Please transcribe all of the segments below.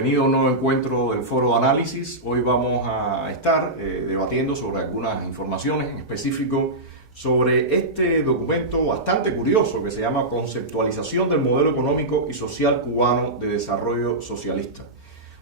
Bienvenido a un nuevo encuentro del Foro de Análisis. Hoy vamos a estar debatiendo sobre algunas informaciones, en específico sobre este documento bastante curioso que se llama Conceptualización del Modelo Económico y Social Cubano de Desarrollo Socialista.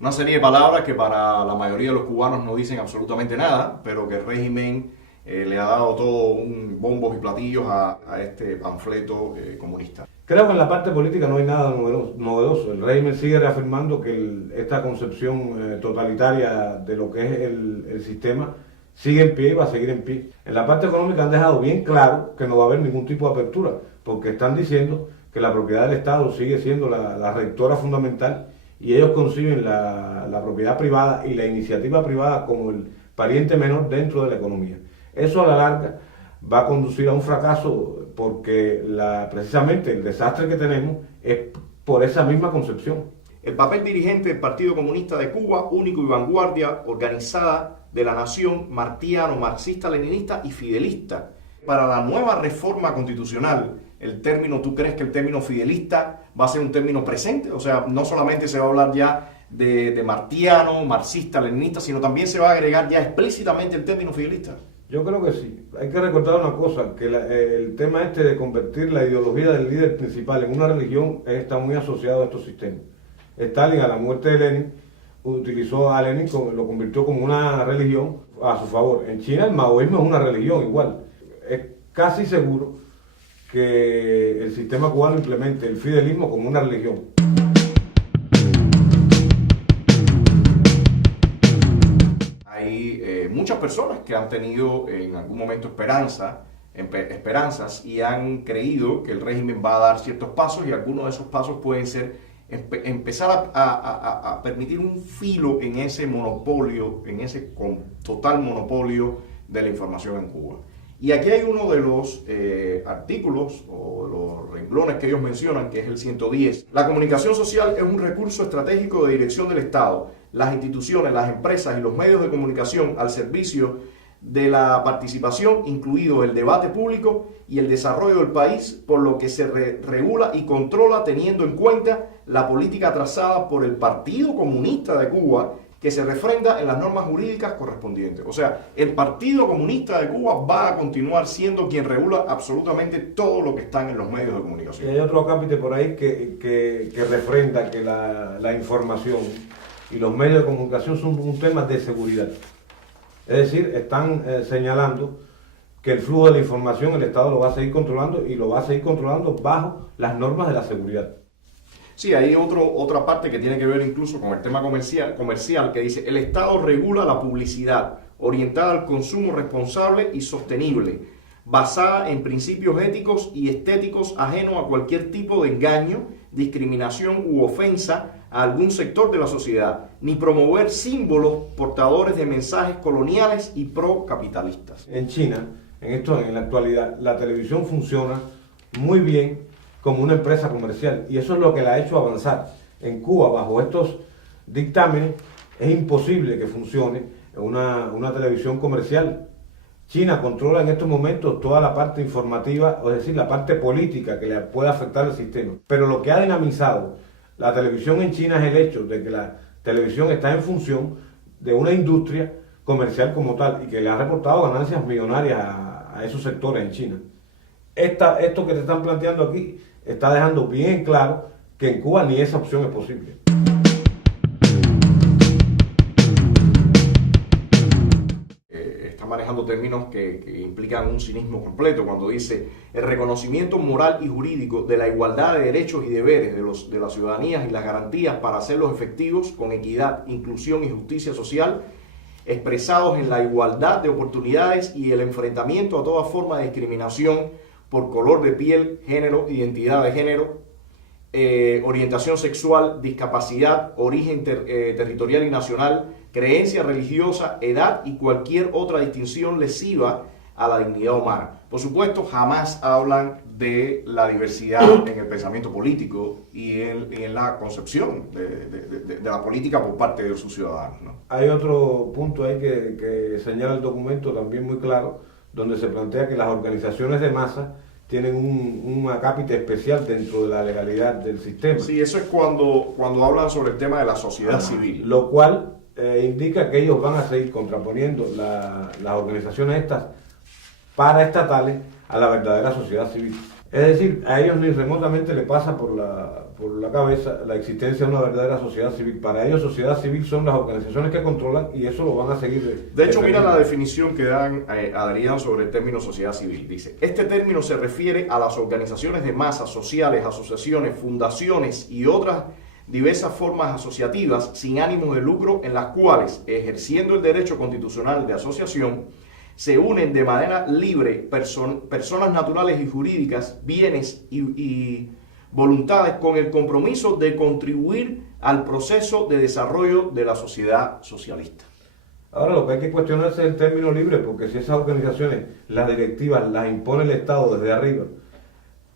Una serie de palabras que para la mayoría de los cubanos no dicen absolutamente nada, pero que el régimen le ha dado todo un bombos y platillos a este panfleto comunista. Creo que en la parte política no hay nada novedoso. El régimen sigue reafirmando que esta concepción totalitaria de lo que es el sistema sigue en pie y va a seguir en pie. En la parte económica han dejado bien claro que no va a haber ningún tipo de apertura, porque están diciendo que la propiedad del Estado sigue siendo la rectora fundamental y ellos conciben la propiedad privada y la iniciativa privada como el pariente menor dentro de la economía. Eso a la larga va a conducir a un fracaso porque precisamente el desastre que tenemos es por esa misma concepción. El papel dirigente del Partido Comunista de Cuba, único y vanguardia organizada de la nación martiano, marxista-leninista y fidelista. Para la nueva reforma constitucional, ¿tú crees que el término fidelista va a ser un término presente? O sea, no solamente se va a hablar ya de martiano, marxista-leninista, sino también se va a agregar ya explícitamente el término fidelista. Yo creo que sí. Hay que recordar una cosa, que el tema de convertir la ideología del líder principal en una religión está muy asociado a estos sistemas. Stalin, a la muerte de Lenin, utilizó a Lenin, lo convirtió como una religión a su favor. En China el maoísmo es una religión igual. Es casi seguro que el sistema cubano implemente el fidelismo como una religión. Hay muchas personas que han tenido en algún momento esperanzas y han creído que el régimen va a dar ciertos pasos, y algunos de esos pasos pueden ser empezar a permitir un filo en ese monopolio, en ese total monopolio de la información en Cuba. Y aquí hay uno de los artículos o los renglones que ellos mencionan, que es el 110. La comunicación social es un recurso estratégico de dirección del Estado. Las instituciones, las empresas y los medios de comunicación al servicio de la participación, incluido el debate público y el desarrollo del país, por lo que se regula y controla teniendo en cuenta la política trazada por el Partido Comunista de Cuba, que se refrenda en las normas jurídicas correspondientes. O sea, el Partido Comunista de Cuba va a continuar siendo quien regula absolutamente todo lo que está en los medios de comunicación. Y hay otro acápite por ahí que refrenda que la información y los medios de comunicación son un tema de seguridad. Es decir, están señalando que el flujo de la información el Estado lo va a seguir controlando, y lo va a seguir controlando bajo las normas de la seguridad. Sí, hay otra parte que tiene que ver incluso con el tema comercial, que dice: el Estado regula la publicidad orientada al consumo responsable y sostenible, basada en principios éticos y estéticos ajenos a cualquier tipo de engaño, discriminación u ofensa a algún sector de la sociedad, ni promover símbolos portadores de mensajes coloniales y procapitalistas. En China, en la actualidad, la televisión funciona muy bien como una empresa comercial, y eso es lo que la ha hecho avanzar. En Cuba, bajo estos dictámenes, es imposible que funcione una televisión comercial. China controla en estos momentos toda la parte informativa, es decir, la parte política que le puede afectar al sistema. Pero lo que ha dinamizado la televisión en China es el hecho de que la televisión está en función de una industria comercial como tal, y que le ha reportado ganancias millonarias a esos sectores en China. Esto que te están planteando aquí está dejando bien claro que en Cuba ni esa opción es posible. Está manejando términos que implican un cinismo completo cuando dice: el reconocimiento moral y jurídico de la igualdad de derechos y deberes de las ciudadanías y las garantías para hacerlos efectivos con equidad, inclusión y justicia social, expresados en la igualdad de oportunidades y el enfrentamiento a toda forma de discriminación por color de piel, género, identidad de género, orientación sexual, discapacidad, origen territorial y nacional, creencia religiosa, edad y cualquier otra distinción lesiva a la dignidad humana. Por supuesto, jamás hablan de la diversidad en el pensamiento político y en la concepción de la política por parte de sus ciudadanos, ¿no? Hay otro punto ahí que señala el documento también muy claro, donde se plantea que las organizaciones de masa tienen un acápite especial dentro de la legalidad del sistema. Sí, eso es cuando hablan sobre el tema de la sociedad civil. Lo cual indica que ellos van a seguir contraponiendo las organizaciones estas paraestatales a la verdadera sociedad civil. Es decir, a ellos ni remotamente le pasa por la cabeza la existencia de una verdadera sociedad civil. Para ellos, sociedad civil son las organizaciones que controlan y eso lo van a seguir. De hecho, mira la definición que dan Adrián sobre el término sociedad civil. Dice, este término se refiere a las organizaciones de masas sociales, asociaciones, fundaciones y otras diversas formas asociativas sin ánimo de lucro en las cuales, ejerciendo el derecho constitucional de asociación, se unen de manera libre personas naturales y jurídicas, bienes y voluntades con el compromiso de contribuir al proceso de desarrollo de la sociedad socialista. Ahora lo que hay que cuestionarse es el término libre, porque si esas organizaciones, las directivas, las impone el Estado desde arriba,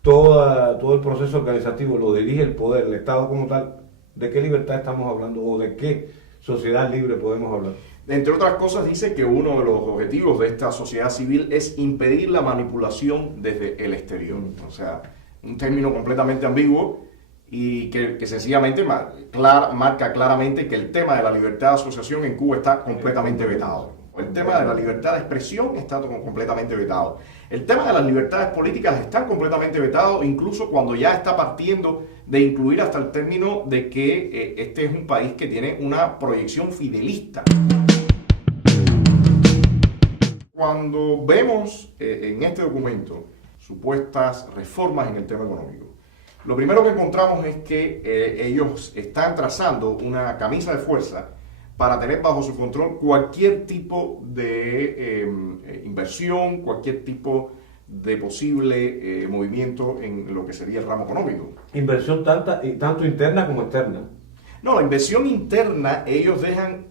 todo el proceso organizativo lo dirige el poder, el Estado como tal, ¿de qué libertad estamos hablando o de qué sociedad libre podemos hablar? Entre otras cosas, dice que uno de los objetivos de esta sociedad civil es impedir la manipulación desde el exterior. O sea, un término completamente ambiguo y que sencillamente marca claramente que el tema de la libertad de asociación en Cuba está completamente vetado. El tema de la libertad de expresión está completamente vetado. El tema de las libertades políticas están completamente vetados, incluso cuando ya está partiendo de incluir hasta el término de que este es un país que tiene una proyección fidelista. Cuando vemos en este documento supuestas reformas en el tema económico, lo primero que encontramos es que ellos están trazando una camisa de fuerza para tener bajo su control cualquier tipo de inversión, cualquier tipo de posible movimiento en lo que sería el ramo económico. Inversión tanto interna como externa. No, la inversión interna ellos dejan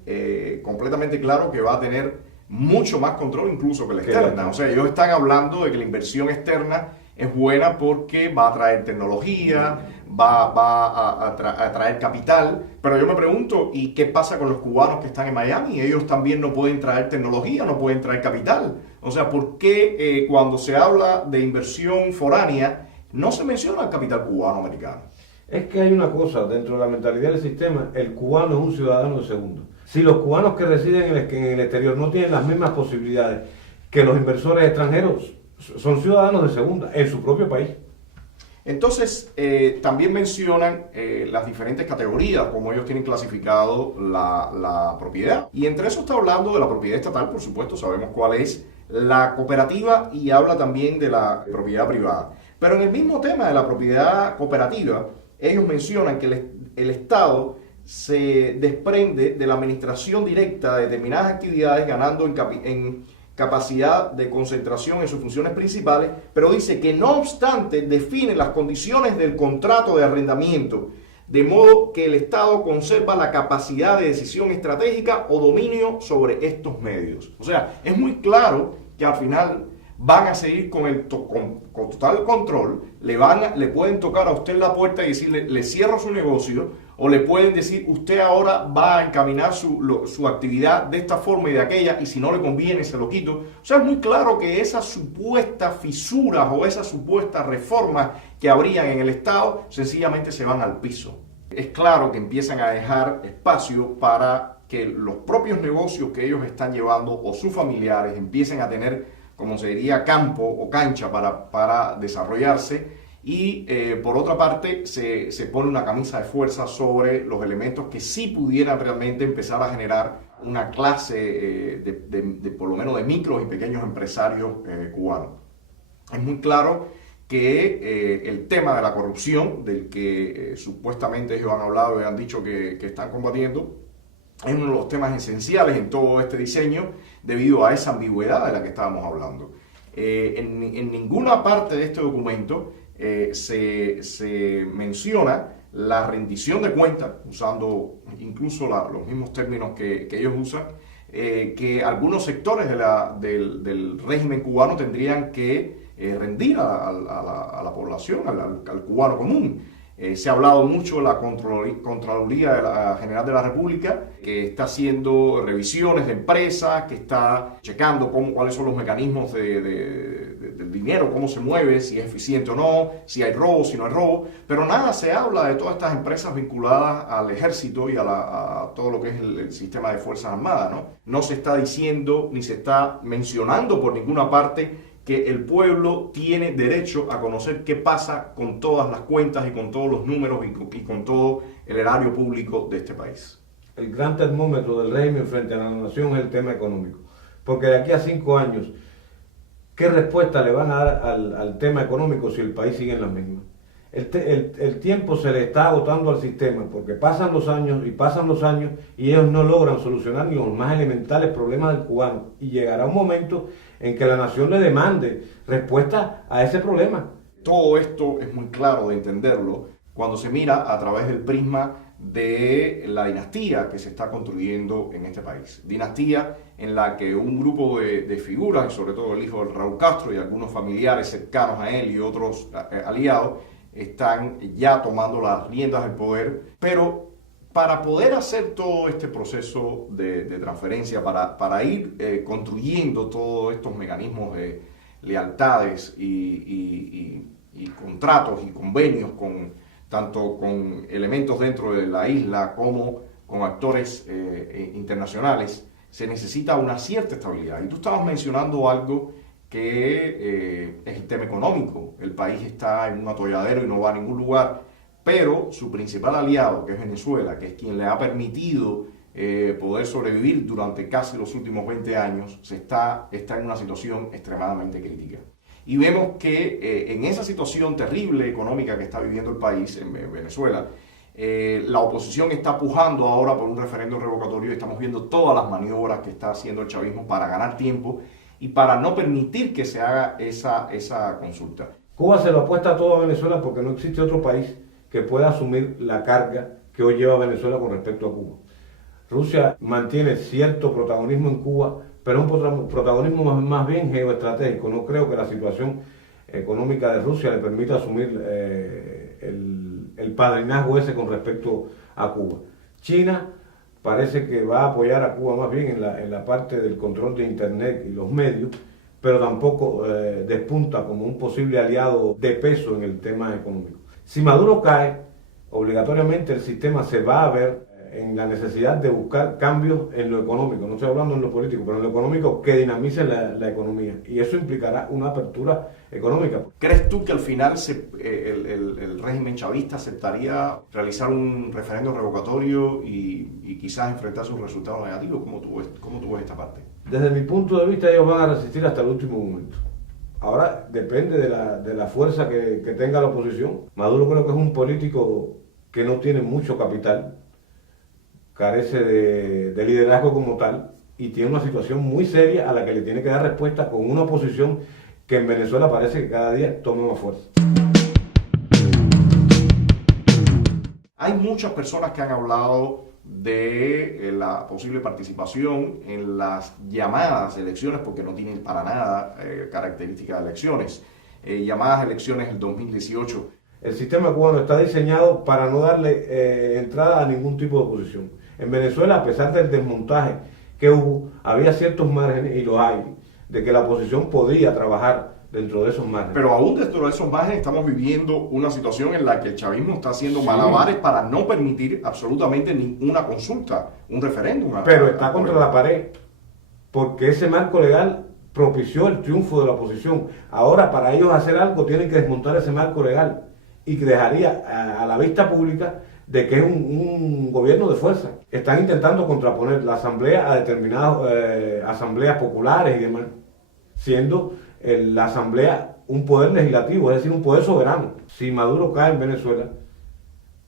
completamente claro que va a tener mucho más control incluso que la externa. O sea, ellos están hablando de que la inversión externa es buena porque va a traer tecnología, va a traer capital, pero yo me pregunto, ¿y qué pasa con los cubanos que están en Miami? Ellos también no pueden traer tecnología, no pueden traer capital. O sea, ¿por qué cuando se habla de inversión foránea no se menciona el capital cubano-americano? Es que hay una cosa, dentro de la mentalidad del sistema, el cubano es un ciudadano de segunda. Si los cubanos que residen en el exterior no tienen las mismas posibilidades que los inversores extranjeros, son ciudadanos de segunda en su propio país. Entonces, también mencionan las diferentes categorías, como ellos tienen clasificado la propiedad. Y entre eso está hablando de la propiedad estatal, por supuesto, sabemos cuál es, la cooperativa, y habla también de la propiedad privada. Pero en el mismo tema de la propiedad cooperativa, ellos mencionan que el Estado se desprende de la administración directa de determinadas actividades, ganando en capacidad de concentración en sus funciones principales, pero dice que no obstante define las condiciones del contrato de arrendamiento, de modo que el Estado conserva la capacidad de decisión estratégica o dominio sobre estos medios. O sea, es muy claro que al final van a seguir con total control, le pueden tocar a usted la puerta y decirle, le cierro su negocio, o le pueden decir, usted ahora va a encaminar su actividad de esta forma y de aquella, y si no le conviene, se lo quito. O sea, es muy claro que esas supuestas fisuras o esas supuestas reformas que habrían en el Estado, sencillamente se van al piso. Es claro que empiezan a dejar espacio para que los propios negocios que ellos están llevando o sus familiares empiecen a tener, como se diría, campo o cancha para desarrollarse. Y por otra parte se pone una camisa de fuerza sobre los elementos que sí pudieran realmente empezar a generar una clase por lo menos de micros y pequeños empresarios cubanos. Es muy claro que el tema de la corrupción, del que supuestamente ellos han hablado y han dicho que están combatiendo, es uno de los temas esenciales en todo este diseño debido a esa ambigüedad de la que estábamos hablando. En ninguna parte de este documento se menciona la rendición de cuentas, usando incluso los mismos términos que ellos usan, que algunos sectores del régimen cubano tendrían que rendir a la población, al cubano común. Se ha hablado mucho de la Contraloría General de la República, que está haciendo revisiones de empresas, que está checando cuáles son los mecanismos de del dinero, cómo se mueve, si es eficiente o no, si hay robo, si no hay robo, pero nada se habla de todas estas empresas vinculadas al ejército y a todo lo que es el sistema de Fuerzas Armadas, ¿no? No se está diciendo ni se está mencionando por ninguna parte que el pueblo tiene derecho a conocer qué pasa con todas las cuentas y con todos los números y con todo el erario público de este país. El gran termómetro del régimen frente a la nación es el tema económico. Porque de aquí a 5 años, ¿qué respuesta le van a dar al tema económico si el país sigue en las mismas? El tiempo se le está agotando al sistema porque pasan los años y ellos no logran solucionar ni los más elementales problemas del cubano. Y llegará un momento en que la nación le demande respuesta a ese problema. Todo esto es muy claro de entenderlo cuando se mira a través del prisma de la dinastía que se está construyendo en este país. Dinastía en la que un grupo de figuras, y sobre todo el hijo de Raúl Castro y algunos familiares cercanos a él y otros aliados, están ya tomando las riendas del poder, pero para poder hacer todo este proceso de transferencia, para ir construyendo todos estos mecanismos de lealtades y contratos y convenios tanto con elementos dentro de la isla como con actores internacionales, se necesita una cierta estabilidad. Y tú estabas mencionando algo que es el tema económico. El país está en un atolladero y no va a ningún lugar, pero su principal aliado, que es Venezuela, que es quien le ha permitido poder sobrevivir durante casi los últimos 20 años, está en una situación extremadamente crítica. Y vemos que en esa situación terrible económica que está viviendo el país, en Venezuela, la oposición está pujando ahora por un referendo revocatorio y estamos viendo todas las maniobras que está haciendo el chavismo para ganar tiempo y para no permitir que se haga esa consulta. Cuba se lo apuesta todo a Venezuela porque no existe otro país que pueda asumir la carga que hoy lleva Venezuela con respecto a Cuba. Rusia mantiene cierto protagonismo en Cuba, pero un protagonismo más bien geoestratégico. No creo que la situación económica de Rusia le permita asumir el padrinazgo ese con respecto a Cuba. China parece que va a apoyar a Cuba más bien en la parte del control de Internet y los medios, pero tampoco despunta como un posible aliado de peso en el tema económico. Si Maduro cae, obligatoriamente el sistema se va a ver en la necesidad de buscar cambios en lo económico, no estoy hablando en lo político, pero en lo económico que dinamicen la economía, y eso implicará una apertura económica. ¿Crees tú que al final el régimen chavista aceptaría realizar un referendo revocatorio y quizás enfrentar sus resultados negativos? ¿Cómo tú ves esta parte? Desde mi punto de vista, ellos van a resistir hasta el último momento. Ahora depende de la fuerza que tenga la oposición. Maduro creo que es un político que no tiene mucho capital, carece de liderazgo como tal y tiene una situación muy seria a la que le tiene que dar respuesta con una oposición que en Venezuela parece que cada día toma más fuerza. Hay muchas personas que han hablado de la posible participación en las llamadas elecciones, porque no tienen para nada características de elecciones, llamadas elecciones del 2018. El sistema cubano está diseñado para no darle entrada a ningún tipo de oposición. En Venezuela, a pesar del desmontaje que hubo, había ciertos márgenes, y los hay, de que la oposición podía trabajar dentro de esos márgenes. Pero aún dentro de esos márgenes estamos viviendo una situación en la que el chavismo está haciendo malabares para no permitir absolutamente ninguna consulta, un referéndum. Pero está contra la pared, porque ese marco legal propició el triunfo de la oposición. Ahora, para ellos hacer algo, tienen que desmontar ese marco legal y que dejaría a la vista pública de que es un gobierno de fuerza. Están intentando contraponer la asamblea a determinadas asambleas populares y demás, siendo la asamblea un poder legislativo, es decir, un poder soberano. Si Maduro cae en Venezuela,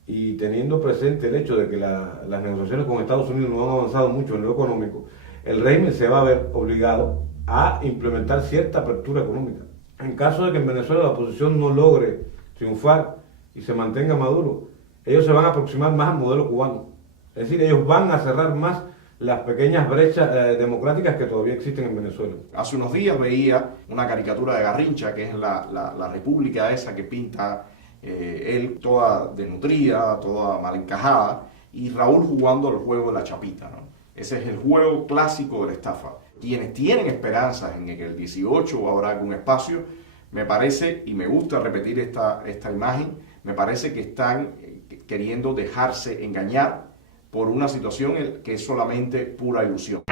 y teniendo presente el hecho de que las negociaciones con Estados Unidos no han avanzado mucho en lo económico, el régimen se va a ver obligado a implementar cierta apertura económica. En caso de que en Venezuela la oposición no logre triunfar y se mantenga Maduro, ellos se van a aproximar más al modelo cubano. Es decir, ellos van a cerrar más las pequeñas brechas democráticas que todavía existen en Venezuela. Hace unos días veía una caricatura de Garrincha, que es la república esa que pinta él toda desnutrida, toda mal encajada, y Raúl jugando el juego de la chapita, ¿no? Ese es el juego clásico de la estafa. quienes tienen esperanzas en que el 18 habrá algún espacio, me parece, y me gusta repetir esta imagen, me parece que están queriendo dejarse engañar por una situación que es solamente pura ilusión.